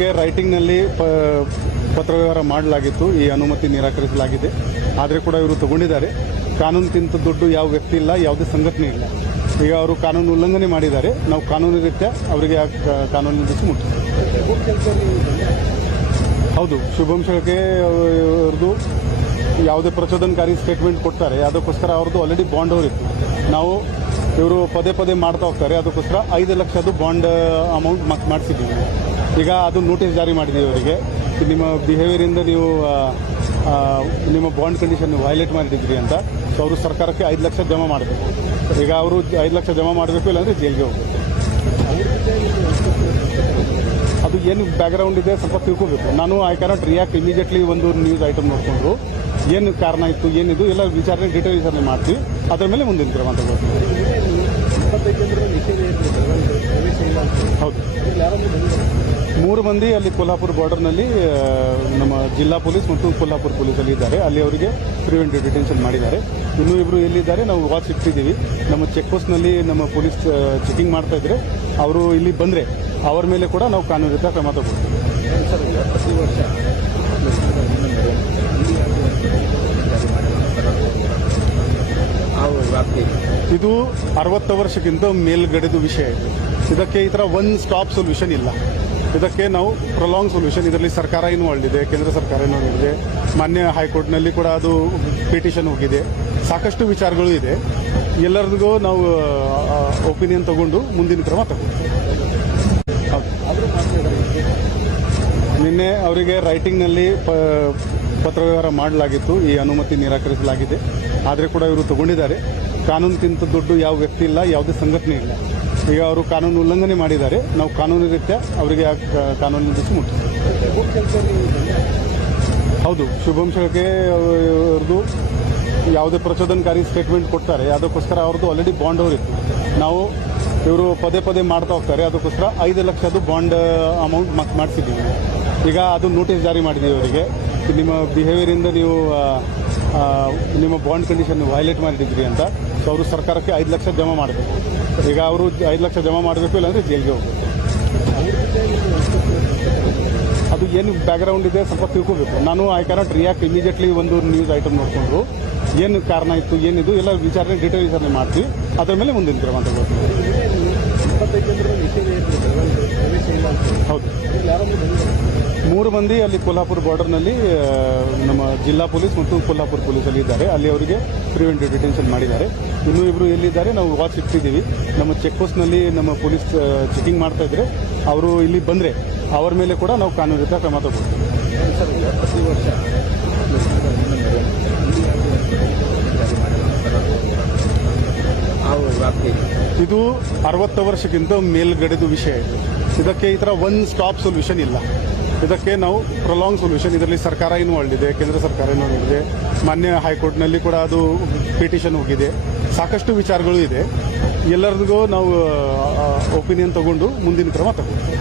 ಅವರಿಗೆ ರೈಟಿಂಗ್ನಲ್ಲಿ ಪತ್ರ ವ್ಯವಹಾರ ಮಾಡಲಾಗಿತ್ತು. ಈ ಅನುಮತಿ ನಿರಾಕರಿಸಲಾಗಿದೆ. ಆದರೆ ಕೂಡ ಇವರು ತಗೊಂಡಿದ್ದಾರೆ. ಕಾನೂನಿಗಿಂತ ದುಡ್ಡು ಯಾವ ವ್ಯಕ್ತಿ ಇಲ್ಲ, ಯಾವುದೇ ಸಂಘಟನೆ ಇಲ್ಲ. ಈಗ ಅವರು ಕಾನೂನು ಉಲ್ಲಂಘನೆ ಮಾಡಿದ್ದಾರೆ. ನಾವು ಕಾನೂನು ರೀತ್ಯ ಅವರಿಗೆ ಕಾನೂನಿನ ದಿವಸ ಮುಟ್ಟಿಸ್ತೀವಿ ಹೌದು, ಶುಭಂ ಶೆಳಕೆ ಅವ್ರದ್ದು ಯಾವುದೇ ಪ್ರಚೋದನಕಾರಿ ಸ್ಟೇಟ್ಮೆಂಟ್ ಕೊಡ್ತಾರೆ. ಅದಕ್ಕೋಸ್ಕರ ಅವ್ರದ್ದು ಆಲ್ರೆಡಿ ಬಾಂಡ್ ಅವರಿತ್ತು ನಾವು ಇವರು ಪದೇ ಪದೇ ಮಾಡ್ತಾ ಹೋಗ್ತಾರೆ. ಅದಕ್ಕೋಸ್ಕರ ಐದು ಲಕ್ಷದ್ದು ಬಾಂಡ್ ಅಮೌಂಟ್ ಮಾಡಿಸಿದ್ದೀವಿ. ಈಗ ಅದು ನೋಟಿಸ್ ಜಾರಿ ಮಾಡಿದ್ದೀವಿ ಅವರಿಗೆ. ನಿಮ್ಮ ಬಿಹೇವಿಯರಿಂದ ನೀವು ನಿಮ್ಮ ಬಾಂಡ್ ಕಂಡೀಷನ್ ವೈಲೇಟ್ ಮಾಡಿದ್ರಿ ಅಂತ. ಸೊ ಅವರು ಸರ್ಕಾರಕ್ಕೆ ಐದು ಲಕ್ಷ ಜಮಾ ಮಾಡಬೇಕು. ಈಗ ಅವರು ಐದು ಲಕ್ಷ ಜಮಾ ಮಾಡಬೇಕು ಇಲ್ಲಾಂದರೆ ಜೈಲಿಗೆ ಹೋಗಬೇಕು. ಅದು ಏನು ಬ್ಯಾಕ್ಗ್ರೌಂಡ್ ಇದೆ ಸ್ವಲ್ಪ ತಿಳ್ಕೊಬೇಕು. ನಾನು ಐ ಕ್ಯಾನಾಟ್ ರಿಯಾಕ್ಟ್ ಇಮಿಡಿಯೇಟ್ಲಿ ಒಂದು ನ್ಯೂಸ್ ಐಟಮ್ ನೋಡಿಕೊಂಡು ಏನು ಕಾರಣ ಇತ್ತು, ಏನಿದು, ಎಲ್ಲ ವಿಚಾರಣೆ ಡೀಟೇಲ್ ವಿಚಾರಣೆ ಮಾಡ್ತೀವಿ. ಅದರ ಮೇಲೆ ಮುಂದಿನ ಕ್ರಮ ತಗೋತೀವಿ. ಮೂರು ಮಂದಿ ಅಲ್ಲಿ ಕೊಲ್ಹಾಪುರ ಬಾರ್ಡರ್ನಲ್ಲಿ ನಮ್ಮ ಜಿಲ್ಲಾ ಪೊಲೀಸ್ ಮತ್ತು ಕೊಲ್ಹಾಪುರ ಪೊಲೀಸಲ್ಲಿ ಇದ್ದಾರೆ. ಅಲ್ಲಿ ಅವರಿಗೆ ಪ್ರಿವೆಂಟಿವ್ ಡಿಟೆನ್ಷನ್ ಮಾಡಿದ್ದಾರೆ. ಇನ್ನೂ ಇಬ್ಬರು ಎಲ್ಲಿದ್ದಾರೆ ನಾವು ವಾಚ್ ಇಟ್ಟಿದ್ದೀವಿ. ನಮ್ಮ ಚೆಕ್ ಪೋಸ್ಟ್ನಲ್ಲಿ ನಮ್ಮ ಪೊಲೀಸ್ ಚೆಕಿಂಗ್ ಮಾಡ್ತಾ ಇದ್ರೆ ಅವರು ಇಲ್ಲಿ ಬಂದರೆ ಅವರ ಮೇಲೆ ಕೂಡ ನಾವು ಕಾನೂನು ಕ್ರಮ ತಗೊಳ್ತೀವಿ. ಇದು ಅರವತ್ತು ವರ್ಷಕ್ಕಿಂತ ಮೇಲ್ಗಡೆದು ವಿಷಯ ಇದು. ಇದಕ್ಕೆ ಈ ಥರ ಒನ್ ಸ್ಟಾಪ್ ಸೊಲ್ಯೂಷನ್ ಇಲ್ಲ. ಇದಕ್ಕೆ ನಾವು ಪ್ರೊಲಾಂಗ್ ಸೊಲ್ಯೂಷನ್ ಇದರಲ್ಲಿ ಸರ್ಕಾರ ಇನ್ವಾಲ್ವ್ ಇದೆ ಕೇಂದ್ರ ಸರ್ಕಾರ ಇನ್ವಾಲ್ವ್ ಇದೆ ಮಾನ್ಯ ಹೈಕೋರ್ಟ್ನಲ್ಲಿ ಕೂಡ ಅದು ಪಿಟಿಷನ್ ಹೋಗಿದೆ. ಸಾಕಷ್ಟು ವಿಚಾರಗಳು ಇದೆ. ಎಲ್ಲರಿಗೂ ನಾವು ಒಪಿನಿಯನ್ ತಗೊಂಡು ಮುಂದಿನ ಕ್ರಮ ಇದ್ದಾರೆ ನಿನ್ನೆ ಅವರಿಗೆ ರೈಟಿಂಗ್ನಲ್ಲಿ ಪತ್ರ ವ್ಯವಹಾರ ಮಾಡಲಾಗಿತ್ತು. ಈ ಅನುಮತಿ ನಿರಾಕರಿಸಲಾಗಿದೆ. ಆದರೆ ಕೂಡ ಇವರು ತಗೊಂಡಿದ್ದಾರೆ. ಕಾನೂನಿಗಿಂತ ದುಡ್ಡು ಯಾವ ವ್ಯಕ್ತಿ ಇಲ್ಲ, ಯಾವುದೇ ಸಂಘಟನೆ ಇಲ್ಲ. ಈಗ ಅವರು ಕಾನೂನು ಉಲ್ಲಂಘನೆ ಮಾಡಿದ್ದಾರೆ. ನಾವು ಕಾನೂನು ರೀತ್ಯ ಅವರಿಗೆ ಕಾನೂನಿನ ದೃಷ್ಟಿ ಮುಟ್ಟಿಸ್ತೀವಿ ಹೌದು, ಶುಭಂ ಶೆಳಕೆ ಅವ್ರದ್ದು ಯಾವುದೇ ಪ್ರಚೋದನಕಾರಿ ಸ್ಟೇಟ್ಮೆಂಟ್ ಕೊಡ್ತಾರೆ. ಅದಕ್ಕೋಸ್ಕರ ಅವ್ರದ್ದು ಆಲ್ರೆಡಿ ಬಾಂಡ್ ಅವರಿತ್ತು ನಾವು ಇವರು ಪದೇ ಪದೇ ಮಾಡ್ತಾ ಹೋಗ್ತಾರೆ. ಅದಕ್ಕೋಸ್ಕರ ಐದು ಲಕ್ಷದ್ದು ಬಾಂಡ್ ಅಮೌಂಟ್ ಮಾಡಿಸಿದ್ದೀವಿ. ಈಗ ಅದು ನೋಟಿಸ್ ಜಾರಿ ಮಾಡಿದ್ದೀವಿ ಅವರಿಗೆ. ನಿಮ್ಮ ಬಿಹೇವಿಯರಿಂದ ನೀವು ನಿಮ್ಮ ಬಾಂಡ್ ಕಂಡೀಷನ್ ವೈಲೇಟ್ ಮಾಡಿದ್ದೀರಿ ಅಂತ. ಅವರು ಸರ್ಕಾರಕ್ಕೆ ಐದು ಲಕ್ಷ ಜಮಾ ಮಾಡಬೇಕು. ಈಗ ಅವರು ಐದು ಲಕ್ಷ ಜಮಾ ಮಾಡಬೇಕು ಇಲ್ಲಾಂದರೆ ಜೈಲಿಗೆ ಹೋಗಬೇಕು. ಅದು ಏನು ಬ್ಯಾಕ್ಗ್ರೌಂಡ್ ಇದೆ ಸ್ವಲ್ಪ ತಿಳ್ಕೊಬೇಕು. ನಾನು ಐ ಕ್ಯಾನಾಟ್ ರಿಯಾಕ್ಟ್ ಇಮಿಡಿಯೇಟ್ಲಿ ಒಂದು ನ್ಯೂಸ್ ಐಟಮ್ ನೋಡಿಕೊಂಡ್ರು. ಏನು ಕಾರಣ ಇತ್ತು, ಏನಿದು, ಎಲ್ಲ ವಿಚಾರಣೆ ಡೀಟೇಲ್ ವಿಚಾರಣೆ ಮಾಡ್ತೀವಿ. ಅದರ ಮೇಲೆ ಮುಂದಿನ ಕ್ರಮ ತಗೋತೀವಿ. ಹೌದು. ಮೂರು ಮಂದಿ ಅಲ್ಲಿ ಕೊಲ್ಹಾಪುರ ಬಾರ್ಡರ್ನಲ್ಲಿ ನಮ್ಮ ಜಿಲ್ಲಾ ಪೊಲೀಸ್ ಮತ್ತು ಕೊಲ್ಹಾಪುರ ಪೊಲೀಸಲ್ಲಿ ಇದ್ದಾರೆ. ಅಲ್ಲಿ ಅವರಿಗೆ ಪ್ರಿವೆಂಟಿವ್ ಡಿಟೆನ್ಷನ್ ಮಾಡಿದ್ದಾರೆ. ಇನ್ನೂ ಇಬ್ಬರು ಎಲ್ಲಿದ್ದಾರೆ, ನಾವು ವಾಚ್ ಇಟ್ಟಿದ್ದೀವಿ. ನಮ್ಮ ಚೆಕ್ ಪೋಸ್ಟ್ನಲ್ಲಿ ನಮ್ಮ ಪೊಲೀಸ್ ಚೆಕಿಂಗ್ ಮಾಡ್ತಾ ಇದ್ರೆ ಅವರು ಇಲ್ಲಿ ಬಂದರೆ, ಅವರ ಮೇಲೆ ಕೂಡ ನಾವು ಕಾನೂನು ರೀತಿಯ ಕ್ರಮ ತಗೊಳ್ತೀವಿ. ಪ್ರತಿ ಇದು ಅರವತ್ತು ವರ್ಷಕ್ಕಿಂತ ಮೇಲ್ಗಡೆದು ವಿಷಯ ಇದು. ಇದಕ್ಕೆ ಈ ಥರ ಒನ್ ಸ್ಟಾಪ್ ಸೊಲ್ಯೂಷನ್ ಇಲ್ಲ. ಇದಕ್ಕೆ ನಾವು ಪ್ರೊಲಾಂಗ್ ಸೊಲ್ಯೂಷನ್ ಇದರಲ್ಲಿ ಸರ್ಕಾರ ಇನ್ವಾಲ್ವ್ ಕೇಂದ್ರ ಸರ್ಕಾರ ಇನ್ವಾಲ್ವ್ ಇದೆ ಮಾನ್ಯ ಹೈಕೋರ್ಟ್ನಲ್ಲಿ ಕೂಡ ಅದು ಪಿಟಿಷನ್ ಹೋಗಿದೆ. ಸಾಕಷ್ಟು ವಿಚಾರಗಳು ಇದೆ. ಎಲ್ಲರಿಗೂ ನಾವು ಒಪಿನಿಯನ್ ತಗೊಂಡು ಮುಂದಿನ ಕ್ರಮ ತಗೊಂಡು